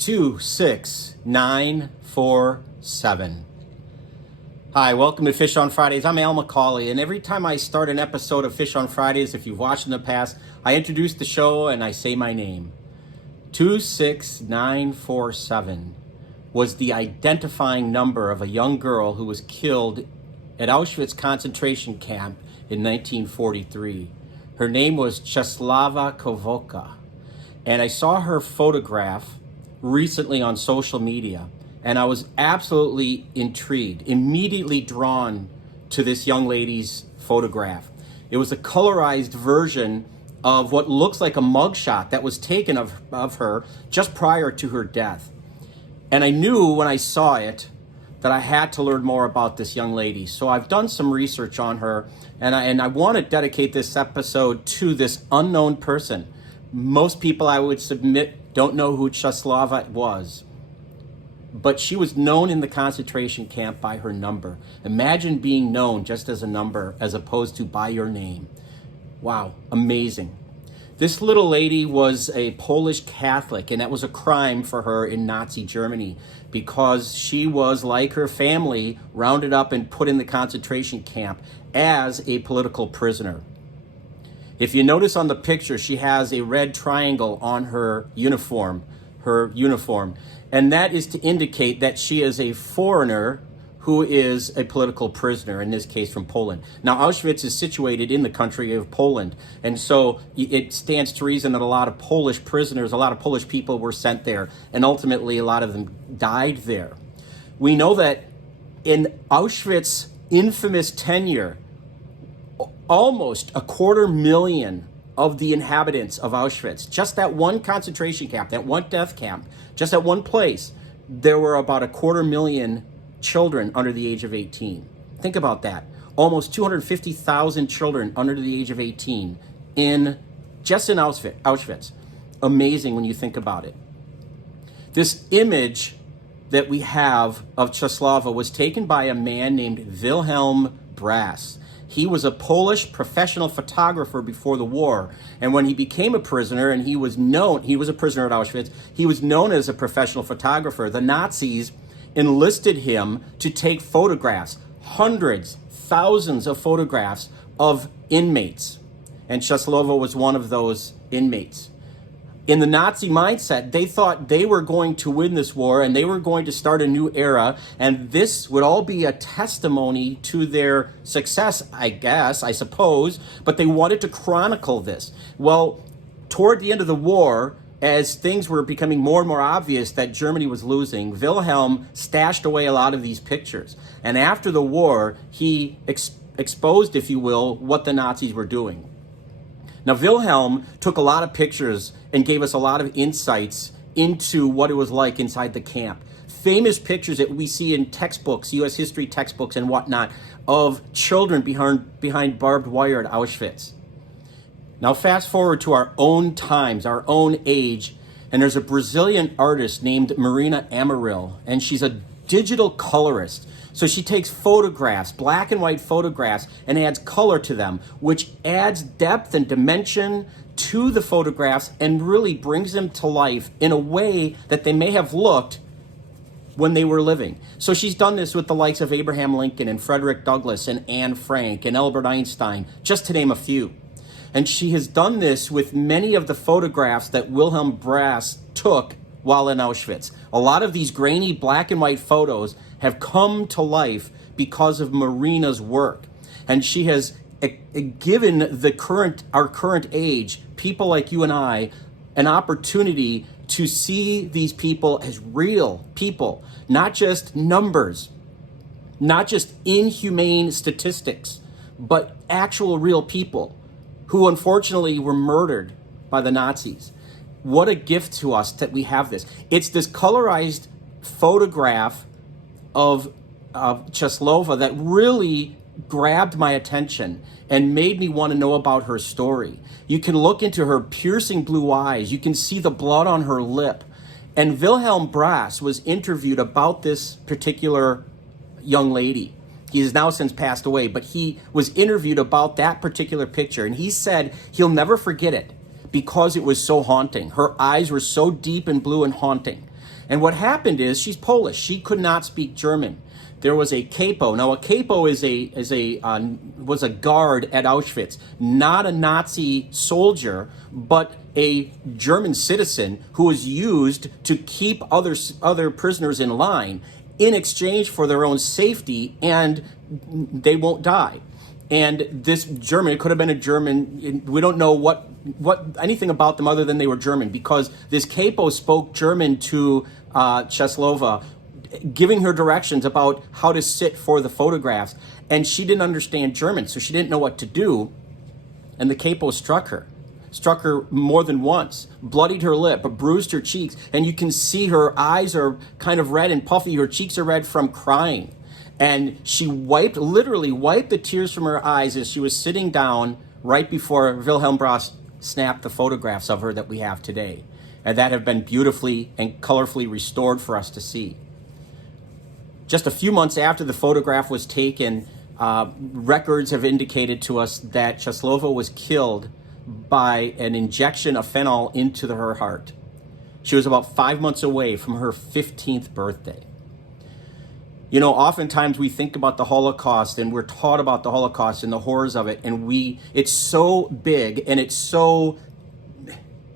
26947. Hi, welcome to Fish on Fridays. I'm Al McCauley, and every time I start an episode of Fish on Fridays, if you've watched in the past, I introduce the show and I say my name. 26947 was the identifying number of a young girl who was killed at Auschwitz concentration camp in 1943. Her name was Czeslawa Kwoka, and I saw her photograph recently on social media, and I was absolutely intrigued, immediately drawn to this young lady's photograph. It was a colorized version of what looks like a mugshot that was taken of her just prior to her death. And I knew when I saw it that I had to learn more about this young lady. So I've done some research on her, and I want to dedicate this episode to this unknown person. Most people, I would submit, don't know who Czeslawa was, but she was known in the concentration camp by her number. Imagine being known just as a number as opposed to by your name. Wow, amazing. This little lady was a Polish Catholic, and that was a crime for her in Nazi Germany because she was, like her family, rounded up and put in the concentration camp as a political prisoner. If you notice on the picture, she has a red triangle on her uniform, and that is to indicate that she is a foreigner who is a political prisoner, in this case from Poland. Now, Auschwitz is situated in the country of Poland, and so it stands to reason that a lot of Polish prisoners, a lot of Polish people were sent there, and ultimately a lot of them died there. We know that in Auschwitz's infamous tenure, almost 250,000 of the inhabitants of Auschwitz, just that one concentration camp, that one death camp, just at one place, there were about 250,000 children under the age of 18. Think about that. Almost 250,000 children under the age of 18 just in Auschwitz. Amazing when you think about it. This image that we have of Czeslawa was taken by a man named Wilhelm Brass. He was a Polish professional photographer before the war, and when he became a prisoner, and he was a prisoner at Auschwitz, he was known as a professional photographer. The Nazis enlisted him to take photographs, hundreds, thousands of photographs of inmates, and Czeslawa was one of those inmates. In the Nazi mindset, they thought they were going to win this war and they were going to start a new era, and this would all be a testimony to their success, I suppose, but they wanted to chronicle this. Well, toward the end of the war, as things were becoming more and more obvious that Germany was losing, Wilhelm stashed away a lot of these pictures. And after the war, he exposed, if you will, what the Nazis were doing. Now, Wilhelm took a lot of pictures and gave us a lot of insights into what it was like inside the camp. Famous pictures that we see in textbooks, U.S. history textbooks and whatnot, of children behind barbed wire at Auschwitz. Now, fast forward to our own times, our own age, and there's a Brazilian artist named Marina Amaril, and she's a digital colorist. So she takes photographs, black and white photographs, and adds color to them, which adds depth and dimension to the photographs and really brings them to life in a way that they may have looked when they were living. So she's done this with the likes of Abraham Lincoln and Frederick Douglass and Anne Frank and Albert Einstein, just to name a few. And she has done this with many of the photographs that Wilhelm Brass took while in Auschwitz. A lot of these grainy black and white photos have come to life because of Marina's work. And she has given our current age, people like you and I, an opportunity to see these people as real people, not just numbers, not just inhumane statistics, but actual real people who unfortunately were murdered by the Nazis. What a gift to us that we have this. It's this colorized photograph of Czeslawa that really grabbed my attention and made me want to know about her story. You can look into her piercing blue eyes. You can see the blood on her lip. And Wilhelm Brass was interviewed about this particular young lady. He has now since passed away, but he was interviewed about that particular picture, and he said he'll never forget it because it was so haunting. Her eyes were so deep and blue and haunting. And what happened is, she's Polish. She could not speak German. There was a capo. Now, a capo was a guard at Auschwitz, not a Nazi soldier, but a German citizen who was used to keep other prisoners in line in exchange for their own safety, and they won't die. And this German, it could have been a German, we don't know what anything about them other than they were German, because this capo spoke German to Czeslawa, giving her directions about how to sit for the photographs. And she didn't understand German, so she didn't know what to do. And the capo struck her more than once, bloodied her lip, bruised her cheeks. And you can see her eyes are kind of red and puffy. Her cheeks are red from crying. And she literally wiped the tears from her eyes as she was sitting down right before Wilhelm Brost snapped the photographs of her that we have today, and that have been beautifully and colorfully restored for us to see. Just a few months after the photograph was taken, records have indicated to us that Czeslawa was killed by an injection of phenol into her heart. She was about 5 months away from her 15th birthday. You know, oftentimes we think about the Holocaust, and we're taught about the Holocaust and the horrors of it, and it's so big and it's so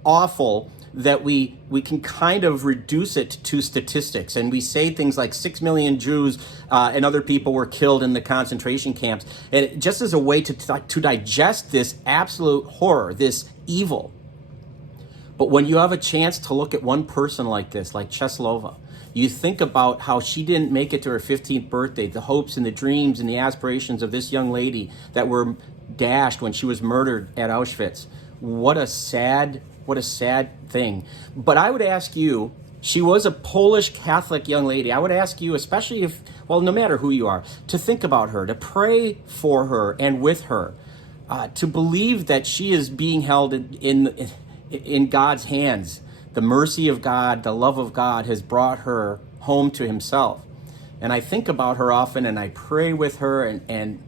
awful that we can kind of reduce it to statistics, and we say things like 6 million Jews and other people were killed in the concentration camps, and just as a way to digest this absolute horror, this evil. But when you have a chance to look at one person like this, like Czeslawa, you think about how she didn't make it to her 15th birthday, the hopes and the dreams and the aspirations of this young lady that were dashed when she was murdered at Auschwitz. What a sad thing. But I would ask you, she was a Polish Catholic young lady. I would ask you, especially no matter who you are, to think about her, to pray for her and with her, to believe that she is being held in God's hands. The mercy of God, the love of God has brought her home to himself. And I think about her often, and I pray with her, and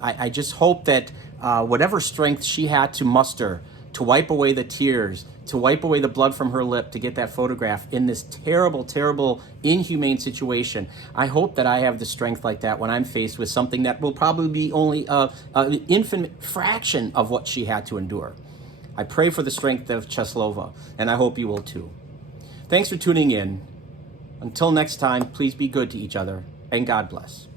I just hope that whatever strength she had to muster to wipe away the tears, to wipe away the blood from her lip, to get that photograph in this terrible, terrible, inhumane situation, I hope that I have the strength like that when I'm faced with something that will probably be only an infinite fraction of what she had to endure. I pray for the strength of Czeslawa, and I hope you will too. Thanks for tuning in. Until next time, please be good to each other, and God bless.